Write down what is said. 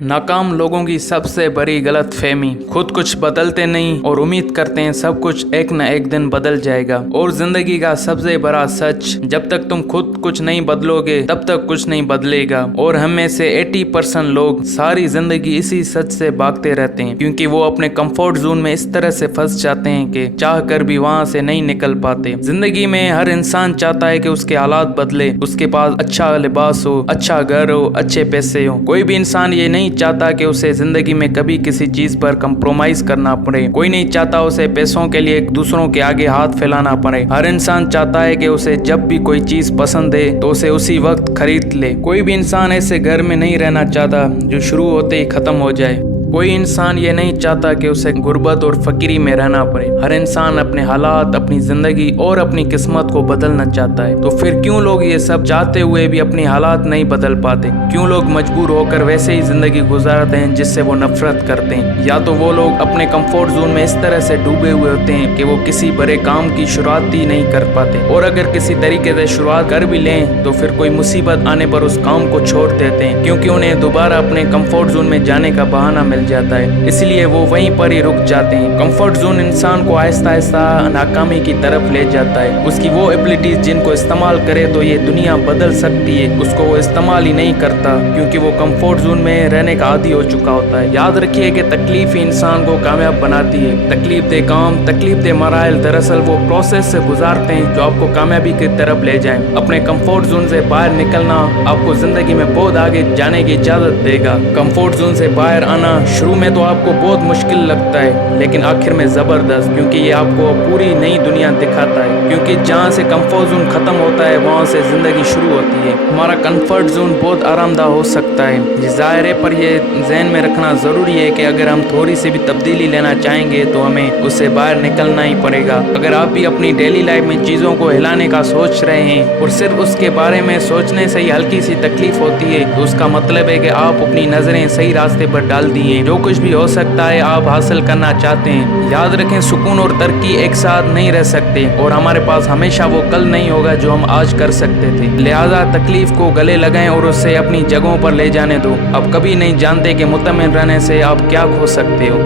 नाकाम लोगों की सबसे बड़ी गलत फहमी खुद कुछ बदलते नहीं और उम्मीद करते हैं सब कुछ एक न एक दिन बदल जाएगा। और जिंदगी का सबसे बड़ा सच, जब तक तुम खुद कुछ नहीं बदलोगे तब तक कुछ नहीं बदलेगा। और हम में से 80% लोग सारी जिंदगी इसी सच से भागते रहते हैं, क्योंकि वो अपने कंफर्ट जोन में इस तरह से फंस जाते हैं कि चाह कर भी वहां से नहीं निकल पाते। जिंदगी में हर इंसान चाहता है कि उसके हालात बदले, उसके पास अच्छा लिबास हो, अच्छा घर हो, अच्छे पैसे हो। कोई भी इंसान ये नहीं चाहता कि उसे जिंदगी में कभी किसी चीज पर कंप्रोमाइज करना पड़े। कोई नहीं चाहता उसे पैसों के लिए दूसरों के आगे हाथ फैलाना पड़े। हर इंसान चाहता है कि उसे जब भी कोई चीज पसंद है तो उसे उसी वक्त खरीद ले। कोई भी इंसान ऐसे घर में नहीं रहना चाहता जो शुरू होते ही खत्म हो जाए। कोई इंसान ये नहीं चाहता कि उसे गुर्बत और फकीरी में रहना पड़े। हर इंसान अपने हालात, अपनी जिंदगी और अपनी किस्मत को बदलना चाहता है। तो फिर क्यों लोग ये सब चाहते हुए भी अपनी हालात नहीं बदल पाते? क्यों लोग मजबूर होकर वैसे ही जिंदगी गुजारते हैं जिससे वो नफरत करते हैं? या तो वो लोग अपने कंफर्ट जोन में इस तरह से डूबे हुए होते हैं कि वो किसी बड़े काम की शुरुआत ही नहीं कर पाते, और अगर किसी तरीके से शुरुआत कर भी लें तो फिर कोई मुसीबत आने पर उस काम को छोड़ देते हैं, क्योंकि उन्हें दोबारा अपने कंफर्ट जोन में जाने का बहाना मिल जाता है। इसलिए वो वहीं पर ही रुक जाते हैं। कंफर्ट जोन इंसान को आहिस्ता आहिस्ता नाकामी की तरफ ले जाता है। उसकी वो एबिलिटीज जिनको इस्तेमाल करे तो ये दुनिया बदल सकती है, उसको वो इस्तेमाल ही नहीं करता, क्योंकि वो कंफर्ट जोन में रहने का आदी हो चुका होता है। याद रखिए कि तकलीफ ही इंसान को कामयाब बनाती है। तकलीफ दे काम, तकलीफ दे मराइल दरअसल वो प्रोसेस से गुजारते हैं जो आपको कामयाबी की तरफ ले जाए। अपने कंफर्ट जोन से बाहर निकलना आपको जिंदगी में बहुत आगे जाने की इजाजत देगा। कंफर्ट जोन से बाहर आना शुरू में तो आपको बहुत मुश्किल लगता है, लेकिन आखिर में जबरदस्त, क्योंकि ये आपको पूरी नई दुनिया दिखाता है। क्योंकि जहाँ से कंफर्ट जोन खत्म होता है वहाँ से जिंदगी शुरू होती है। हमारा कंफर्ट जोन बहुत आरामदा हो सकता है, ये जाहिर है, पर ये जहन में रखना जरूरी है कि अगर हम थोड़ी सी भी तब्दीली लेना चाहेंगे तो हमें उससे बाहर निकलना ही पड़ेगा। अगर आप भी अपनी डेली लाइफ में चीजों को हिलाने का सोच रहे हैं और सिर्फ उसके बारे में सोचने से ही हल्की सी तकलीफ होती है, तो उसका मतलब है कि आप अपनी नजरें सही रास्ते पर डाल दी हैं। जो कुछ भी हो सकता है आप हासिल करना चाहते हैं। याद रखें, सुकून और तरक्की एक साथ नहीं रह सकते, और हमारे पास हमेशा वो कल नहीं होगा जो हम आज कर सकते थे। लिहाजा तकलीफ को गले लगाएं और उससे अपनी जगहों पर ले जाने दो। आप कभी नहीं जानते कि मुतमिन रहने से आप क्या खो सकते हो।